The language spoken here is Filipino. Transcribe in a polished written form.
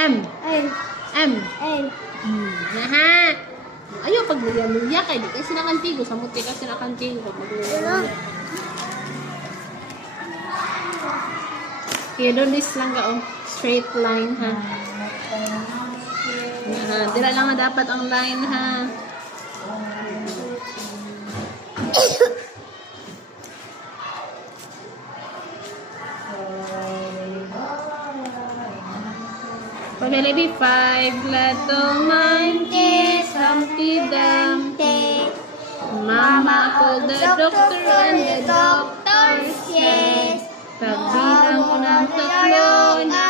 M. N. M. N. Naha. Ayaw pag luya kay di kasi nakantigo. Sa muti kasi nakantigo. Ano? Okay, doon is lang ka, oh. Straight line, ha. Dira lang nga dapat ang line, ha. Pagkali 5, glatong monkey, Humpty Dumpty. Mama called the doctor and the doctor says, pagbilang ko ng tatlo na